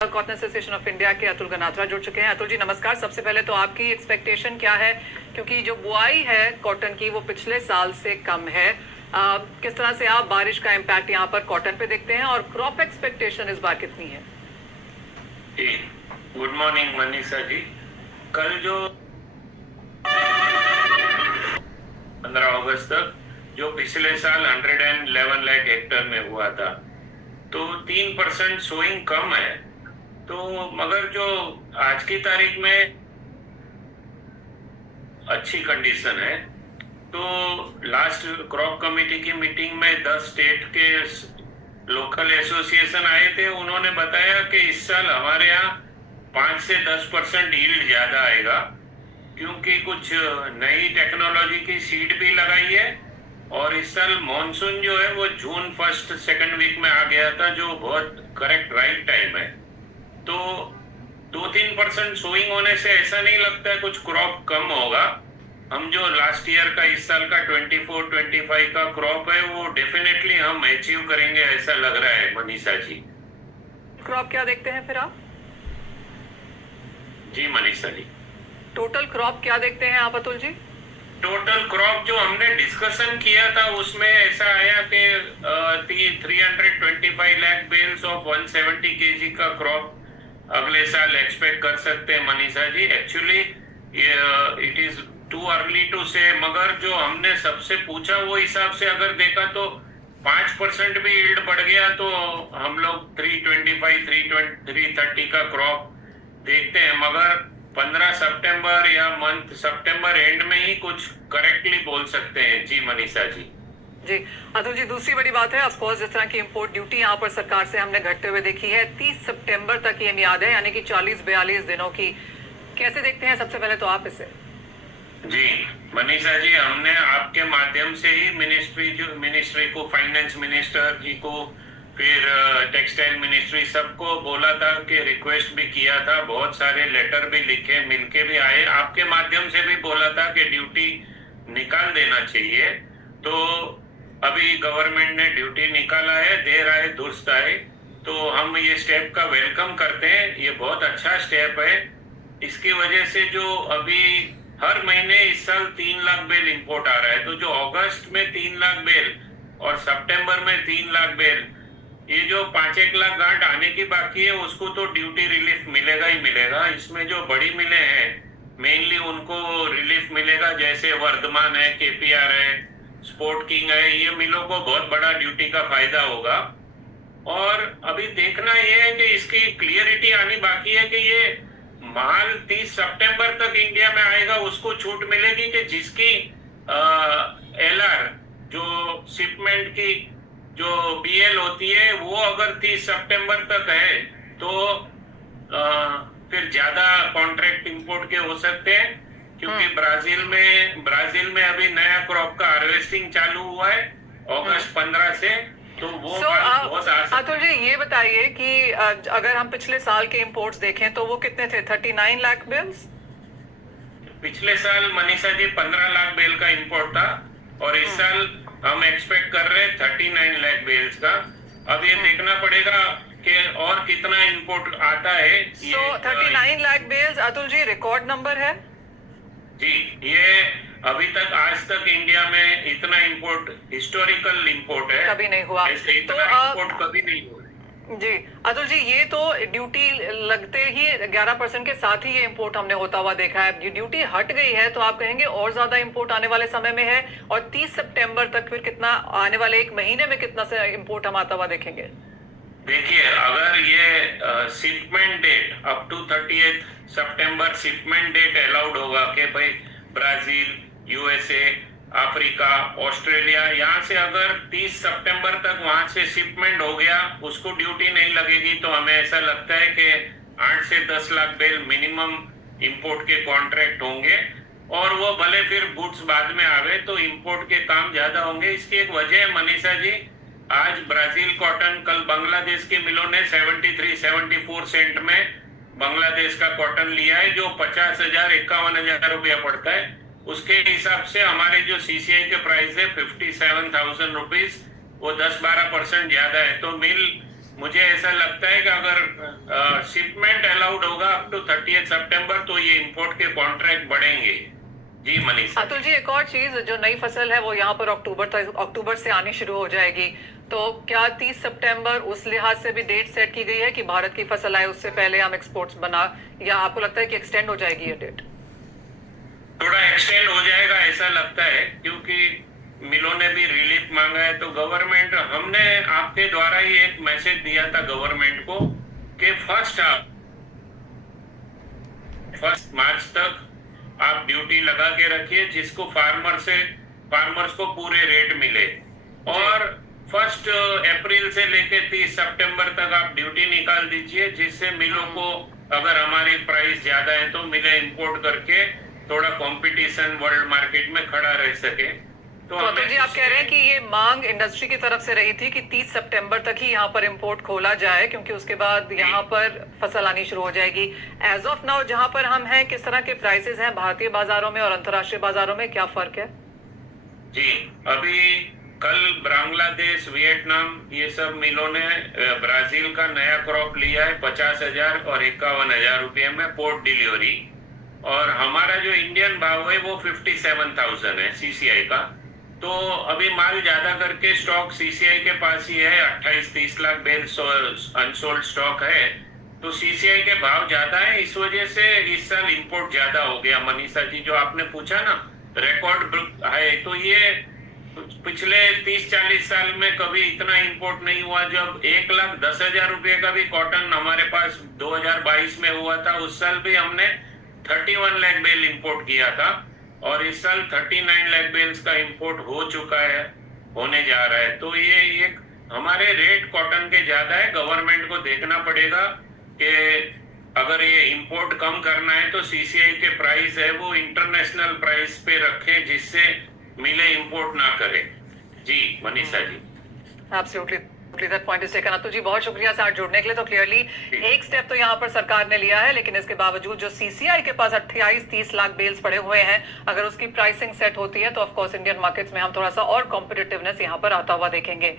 Cotton association of India के अतुल गनात्रा जुड़ चुके हैं। अतुल जी नमस्कार। सबसे पहले तो आपकी एक्सपेक्टेशन क्या है, क्योंकि जो बुआई है कॉटन की वो पिछले साल से कम है। किस तरह से आप बारिश का इम्पैक्ट यहाँ पर कॉटन पे देखते हैं और क्रॉप एक्सपेक्टेशन इस बार कितनी है? Good morning Manisha ji. कल जो 15 अगस्त तक जो पिछले साल 111 लाख हेक्टर में हुआ था, तो 3% सोइंग कम है। तो मगर जो आज की तारीख में अच्छी कंडीशन है, तो लास्ट क्रॉप कमेटी की मीटिंग में 10 स्टेट के लोकल एसोसिएशन आए थे। उन्होंने बताया कि इस साल हमारे यहाँ 5 से 10% यील्ड ज्यादा आएगा, क्योंकि कुछ नई टेक्नोलॉजी की सीड भी लगाई है। और इस साल मॉनसून जो है वो जून फर्स्ट सेकंड वीक में आ गया था, जो बहुत करेक्ट राइट टाइम है। तो 2-3% सोइंग होने से ऐसा नहीं लगता है कुछ क्रॉप कम होगा। हम जो लास्ट ईयर का इस साल का 24-25 का क्रॉप है वो डेफिनेटली हम अचीव करेंगे, ऐसा लग रहा है मनीषा जी। क्रॉप क्या देखते हैं फिर आप? जी मनीषा जी, टोटल क्रॉप क्या देखते हैं आप अतुल जी? टोटल क्रॉप जो हमने डिस्कशन किया था उसमें ऐसा आया कि 325 लाख बेल्स ऑफ 170 केजी का क्रॉप अगले साल एक्सपेक्ट कर सकते हैं Manisha ji. Actually it is too early to say, मगर जो हमने सबसे पूछा वो हिसाब से अगर देखा तो 5% भी यील्ड बढ़ गया तो हम लोग 325-330 का क्रॉप देखते हैं। मगर 15 सितंबर या मंथ सितंबर एंड में ही कुछ करेक्टली बोल सकते हैं। जी मनीषा जी। जी अतुल जी, दूसरी बड़ी बात है ऑफकोर्स जिस तरह की इंपोर्ट ड्यूटी यहाँ पर सरकार से हमने घटते हुए देखी है 30 सितंबर तक ये मियाद है, यानी कि 40-42 दिनों की। कैसे देखते हैं सबसे पहले तो आप इसे? जी मनीषा जी, हमने आपके माध्यम से ही मिनिस्ट्री को, फाइनेंस मिनिस्टर जी को, फिर टेक्सटाइल मिनिस्ट्री सबको बोला था कि रिक्वेस्ट भी किया था, बहुत सारे लेटर भी लिखे, मिलके भी आए, आपके माध्यम से भी बोला था कि ड्यूटी निकाल देना चाहिए। तो अभी गवर्नमेंट ने ड्यूटी निकाला है, देर आए दुरुस्त आए, तो हम ये स्टेप का वेलकम करते हैं। ये बहुत अच्छा स्टेप है। इसकी वजह से जो अभी हर महीने इस साल 3 लाख बेल इंपोर्ट आ रहा है, तो जो अगस्त में 3 लाख बेल और सितंबर में 3 लाख बेल, ये जो 5-1 लाख गांठ आने की बाकी है उसको तो ड्यूटी रिलीफ मिलेगा ही मिलेगा। इसमें जो बड़ी मिलें हैं मेनली उनको रिलीफ मिलेगा, जैसे वर्धमान है, केपीआर है, स्पोर्ट किंग है, ये मिलों को बहुत बड़ा ड्यूटी का फायदा होगा। और अभी देखना ये है कि इसकी क्लियरिटी आनी बाकी है कि ये माल 30 सितंबर तक इंडिया में आएगा, उसको छूट मिलेगी कि जिसकी एलआर जो शिपमेंट की जो बीएल होती है वो अगर 30 सितंबर तक है तो फिर ज्यादा कॉन्ट्रैक्ट इंपोर्ट के हो सकते हैं, क्योंकि ब्राजील में अभी नया क्रॉप का हार्वेस्टिंग चालू हुआ है अगस्त 15 से, तो वो बहुत अतुल जी ये बताइए कि अगर हम पिछले साल के इंपोर्ट्स देखें तो वो कितने थे? 39 लाख बेल्स। पिछले साल मनीषा जी 15 लाख बेल का इंपोर्ट था और इस साल हम एक्सपेक्ट कर रहे हैं 39 लाख बेल्स का। अब ये देखना पड़ेगा कि और कितना इंपोर्ट आता है। तो 39 lakh bells Atul ji record number है जी। ये अभी तक आज तक इंडिया में इतना इंपोर्ट हिस्टोरिकल इंपोर्ट है, कभी नहीं हुआ। ऐसे इतना इंपोर्ट कभी नहीं हुआ जी अतुल जी, ये तो ड्यूटी लगते ही 11% के साथ ही ये इंपोर्ट हमने होता हुआ देखा है। ये ड्यूटी हट गई है तो आप कहेंगे और ज्यादा इंपोर्ट आने वाले समय में है? और 30 सितंबर तक फिर कितना, आने वाले एक महीने में कितना से इंपोर्ट हम आता हुआ देखेंगे? देखिए, अगर ये शिपमेंट डेट अप टू 30 सितंबर शिपमेंट डेट अलाउड होगा कि भाई ब्राजील, यूएसए, अफ्रीका, ऑस्ट्रेलिया, यहाँ से अगर 30 सितंबर तक वहां से शिपमेंट हो गया, उसको ड्यूटी नहीं लगेगी, तो हमें ऐसा लगता है कि 8 से 10 लाख बेल मिनिमम इंपोर्ट के कॉन्ट्रैक्ट होंगे। और वो भले फिर गुड्स बाद में आवे तो इंपोर्ट के काम ज्यादा होंगे। इसकी एक वजह है मनीषा जी, आज ब्राजील कॉटन, कल बांग्लादेश के मिलों ने 73-74 सेंट में बांग्लादेश का कॉटन लिया है, जो 50,000-51,000 रुपया पड़ता है। उसके हिसाब से हमारे जो सीसीआई के प्राइस है 57,000 रुपीज, वो 10-12% ज्यादा है। तो मिल मुझे ऐसा लगता है कि अगर शिपमेंट अलाउड होगा अप टू 30 सितंबर, तो ये इंपोर्ट के कॉन्ट्रैक्ट बढ़ेंगे। जी मनीषा। अतुल जी, एक और चीज, जो नई फसल है वो यहाँ पर अक्टूबर से आनी शुरू हो जाएगी, तो क्या 30 सितंबर उस लिहाज से भी डेट सेट की गई है कि भारत की फसल आए उससे पहले हम एक्सपोर्ट्स बना, या आपको लगता है कि एक्सटेंड हो जाएगी ये डेट? थोड़ा एक्सटेंड हो जाएगा ऐसा लगता है, क्योंकि मिलों ने भी रिलीफ मांगा है। तो गवर्नमेंट, हमने आपके द्वारा ही एक मैसेज दिया था गवर्नमेंट को कि फर्स्ट मार्च तक आप ड्यूटी लगा के रखिए, जिसको फार्मर्स को पूरे रेट मिले, और 1 अप्रैल से लेके 30 सितंबर तक आप ड्यूटी निकाल दीजिए, जिससे मिलों को, अगर हमारी प्राइस ज्यादा है तो मिलें इंपोर्ट करके थोड़ा कंपटीशन वर्ल्ड मार्केट में खड़ा रह सके। तो अतुल जी, आप कह रहे हैं कि ये मांग इंडस्ट्री की तरफ से रही थी कि 30 सितंबर तक ही यहाँ पर इंपोर्ट खोला जाए, क्योंकि उसके बाद यहाँ पर फसल आनी शुरू हो जाएगी। एज ऑफ नाउ जहाँ पर हम हैं, किस तरह के प्राइसेस हैं भारतीय बाजारों में और अंतर्राष्ट्रीय बाजारों में, क्या फर्क है? जी, अभी कल बांग्लादेश, वियतनाम, ये सब मिलों ने ब्राजील का नया क्रॉप लिया है 50,000 और 51,000 रुपये में पोर्ट डिलीवरी, और हमारा जो इंडियन भाव है वो 57,000 है सीसीआई का। तो अभी माल ज्यादा करके स्टॉक सीसीआई के पास ही है, 28-30 लाख बेल अनसोल्ड स्टॉक है, तो सीसीआई के भाव ज्यादा है, इस वजह से इस साल इंपोर्ट ज्यादा हो गया। मनीषा जी, जो आपने पूछा ना, रिकॉर्ड है, तो ये पिछले 30-40 साल में कभी इतना इंपोर्ट नहीं हुआ। जब 1,10,000 रुपये का भी कॉटन हमारे पास 2022 में हुआ था, उस साल भी हमने 31 लाख बेल इंपोर्ट किया था, और इस साल 39 लाख बेल्स का इंपोर्ट हो चुका है, होने जा रहा है। तो ये एक हमारे रेट कॉटन के ज्यादा है। गवर्नमेंट को देखना पड़ेगा कि अगर ये इंपोर्ट कम करना है तो सीसीआई के प्राइस है वो इंटरनेशनल प्राइस पे रखे, जिससे मिले इंपोर्ट ना करे। जी Manisha ji. Absolutely, that point is taken. Atul ji, बहुत शुक्रिया साथ जुड़ने के लिए। तो क्लियरली एक स्टेप तो यहाँ पर सरकार ने लिया है, लेकिन इसके बावजूद जो सीसीआई के पास 28-30 लाख बेल्स पड़े हुए हैं, अगर उसकी प्राइसिंग सेट होती है तो ऑफकोर्स इंडियन मार्केट्स में हम थोड़ा सा और कॉम्पिटिटिवनेस यहाँ पर आता हुआ देखेंगे।